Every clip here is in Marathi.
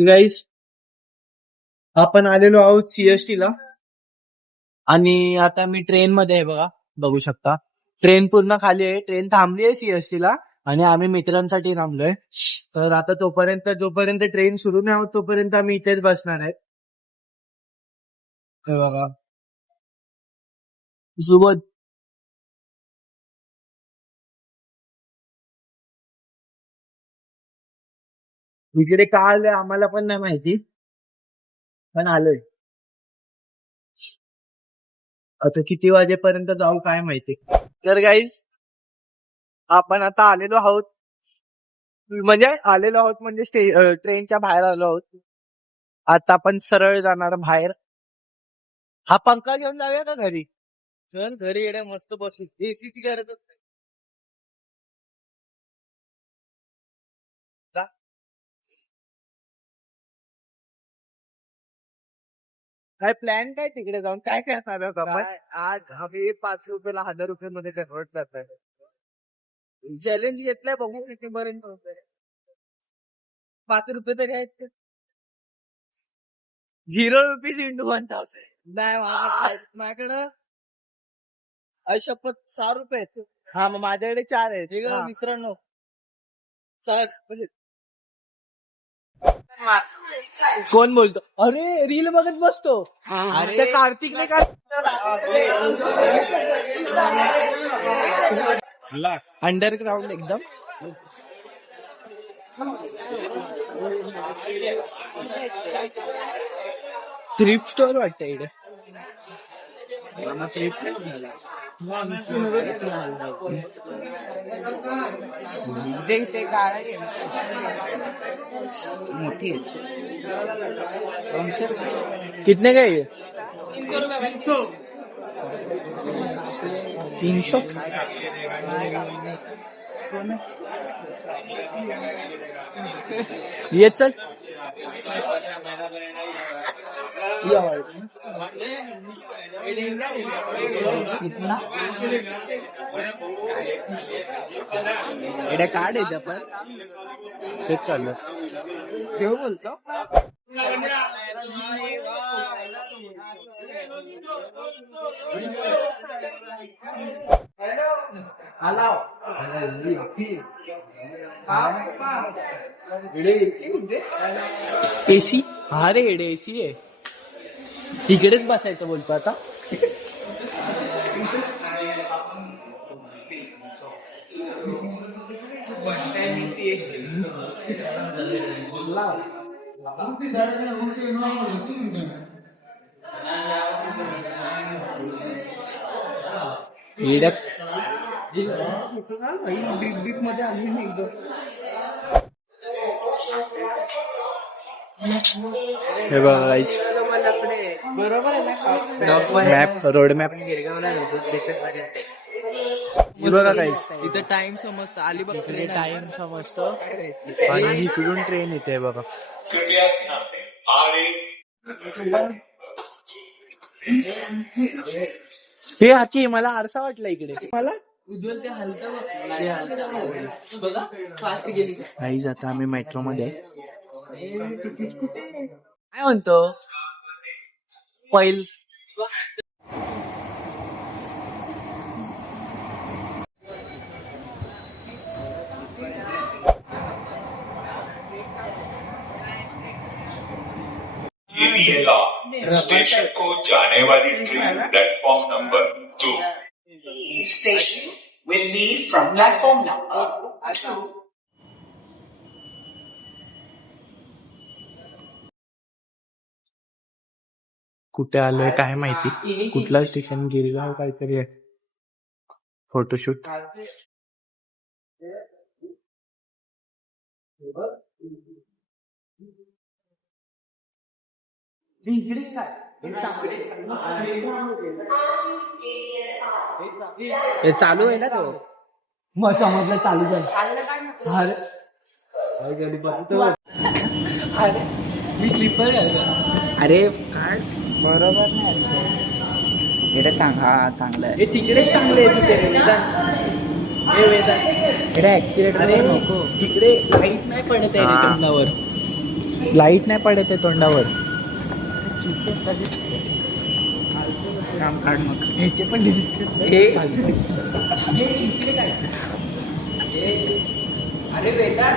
तर गाईस आपण आलेलो आहोत सीएसटी ला आणि आता मी ट्रेन मध्ये आहे बघा, बघू शकता ट्रेन पूर्ण खाली आहे. ट्रेन थांबली आहे सीएसटी ला आणि आम्ही मित्रांसाठी थांबलोय. तर आता जोपर्यंत ट्रेन सुरू नाही होत तोपर्यंत आम्ही इथेच बसणार आहे. हे बघा सोबत इकडे का आलोय आम्हाला पण नाही माहिती, पण आलोय. आता किती वाजेपर्यंत जाऊ काय माहिती. तर गाईस आपण आता आलेलो आहोत म्हणजे ट्रेनच्या बाहेर आलो आहोत. आता आपण सरळ जाणार बाहेर. हा पंखा घेऊन जाऊया का घरी? चल घरी येण्या मस्त बसू, एसीची गरजच नाही. जा. काय प्लॅन काय तिकडे जाऊन काय काय करणार आहोत आपण? आज आम्ही 5 रुपयाला 1000 रुपयांमध्ये कन्वर्ट करताय. चॅलेंज घेतलाय, बघू कितीपर्यंत होतंय. 5 रुपये तरी आहेत. 0 रुपीज इंटू 1000. नाही माझ्याकडं शपथ 6 रुपये आहेत. हा मग माझ्याकडे 4 आहेत. ठीक आहे मित्रांनो, 6 कोण बोलतो? अरे रील बघत बसतो. अरे त्या कार्तिकने काय अंडरग्राउंड एकदम थ्रिफ्ट स्टोर वाटतं इकडे. ते काय मोठी कितने का ये? 300 ये चल. एवढ्या कार्ड आहे आपण तेच चाललं. घेऊ बोलतो. एसी? हा रे एडे एसी आहे. इकडेच बसायचं बोलतो आता. बीप मध्ये आम्ही निघतो. हे बघा गाईस, बरोबर आहे ना. मॅप रोड मॅप बघा गाईस. इथं टाइम समजतं. अलिबाग इकडे टाइम समजतो आणि इकडून ट्रेन येते बघा. हे आची मला आरसा वाटला इकडे. मला उज्ज्वल ते हलतं बघा, फास्ट गेली. गाईस आता आम्ही मेट्रो मध्ये काय म्हणतो पहिल स्टेशन को जाने वाली train platform number 2. Station will leave from platform number 2. कुठे आलोय काय माहिती. कुठला स्टेशन गिरगाव काहीतरी आहे. फोटोशूट. हे चालू आहे ना तो. मग समजलं चालू झालं. अरे मी स्लीपर अरे काय बरोबर नाही. एवढं चांगलं आहे. हे तिकडेच चांगले आहे. तिथे वेदांत हे वेदांत एवढा ऍक्सिडेंट अरे नको. इकडे लाईट नाही पडत आहे रे तोंडावर. लाईट नाही पडत आहे तोंडावर. काम काढ मग. ह्याचे पण अरे बेटा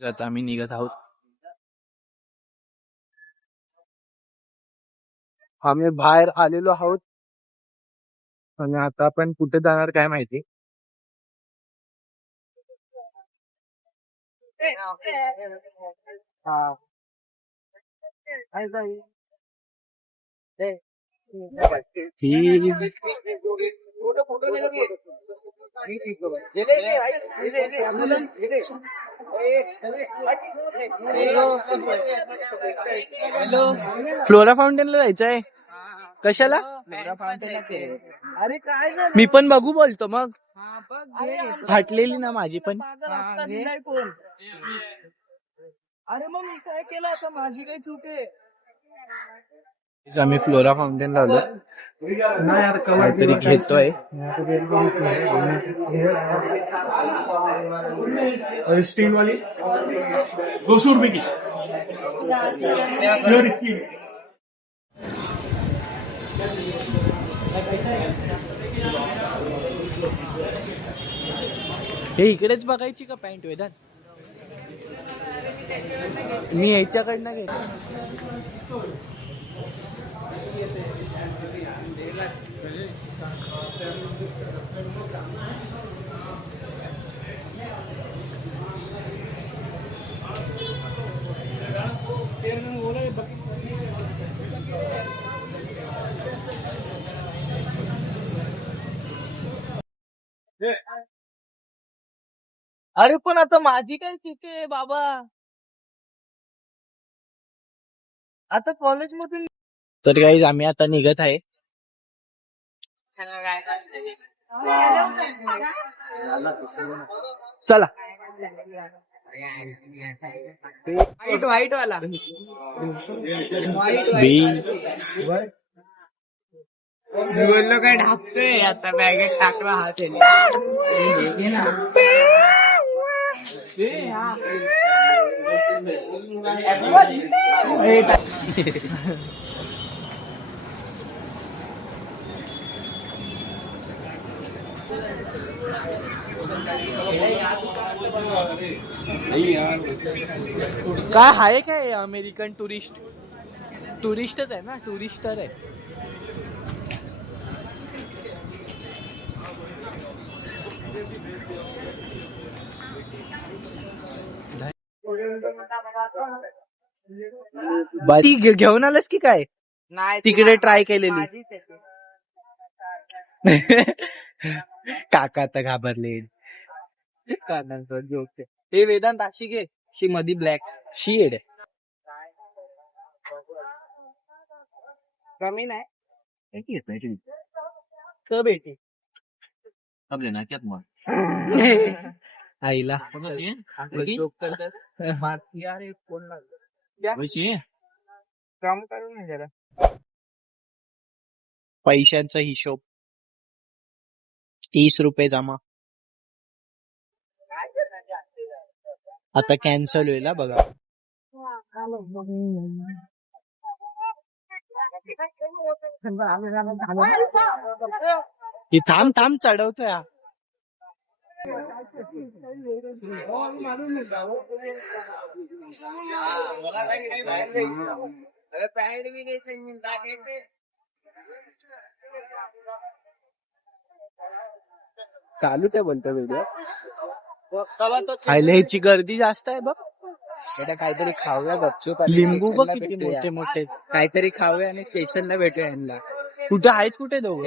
आता आम्ही निघत आहोत. आम्ही बाहेर आलेलो आहोत आणि आता आपण कुठे जाणार काय माहिती. फ्लोरा फाउंटेनला जायचंय. कशाला? अरे काय झालं? मी पण बघू बोलतो मग. हा, बघ घे. फाटलेली ना माझी पण. हा, घे. अरे मग मी काय केलं आता? माझी काही चूक आहे. आम्ही फ्लोरा फाउंटेनला आलो. काहीतरी घेतोय. स्टील वाली 200 रुपए की प्योर स्टील. हे इकडेच बघायची का पॅन्ट वेदांत? मी याच्याकडनं घेतो. अरे पण आता माझी काय चूक आहे बाबा? आता कॉलेज मधून तर गाईज आम्ही आता निघत आहे. चला. व्हाईट वाला बोललो काय ढापतोय आता बॅगेत टाकला हात काय आहे काय अमेरिकन टुरिस्टच आहे ना, टुरिस्टर आहे. ती घेऊन आलंस की काय? नाही तिकडे ट्राय केलेली. काका आता घाबरले. कानांचा जोक हे वेदांत अशी घे शी मधी ब्लॅक शेड कमी नाही क बेटी आईला जोक करतात. अरे कोण लागलं काम करू नाही जरा. पैशांचा हिशोब 30 रुपये जमा. आता कॅन्सल होईल बघा. ही थांब थांब चढवतोय हा. पॅन्ट बी घ्यायचं चालूच आहे बोलतो व्हिडिओ. खायला ह्याची गर्दी जास्त आहे बघ. काहीतरी खाऊया गपचूप. लिंबू बघ किती मोठे मोठे. काहीतरी खाऊया आणि स्टेशनला भेटूया यांना. कुठे आहेत कुठे दोघं?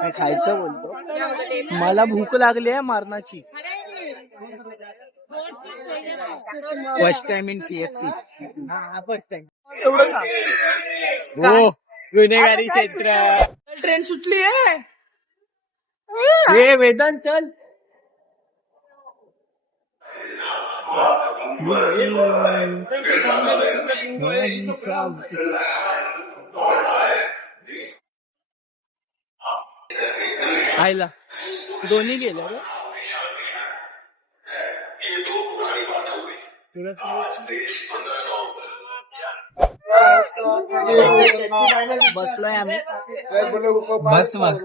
काय खायचं बोलतो. मला भूक लागली आहे मारणाची. First time in CST. First time. एवढं सांग. हो गुन्हेगारी क्षेत्र. ट्रेन सुटली आहे. ए वेदांत चल. आयला दोन्ही गेले रे. बसलोय आम्ही. बस मग.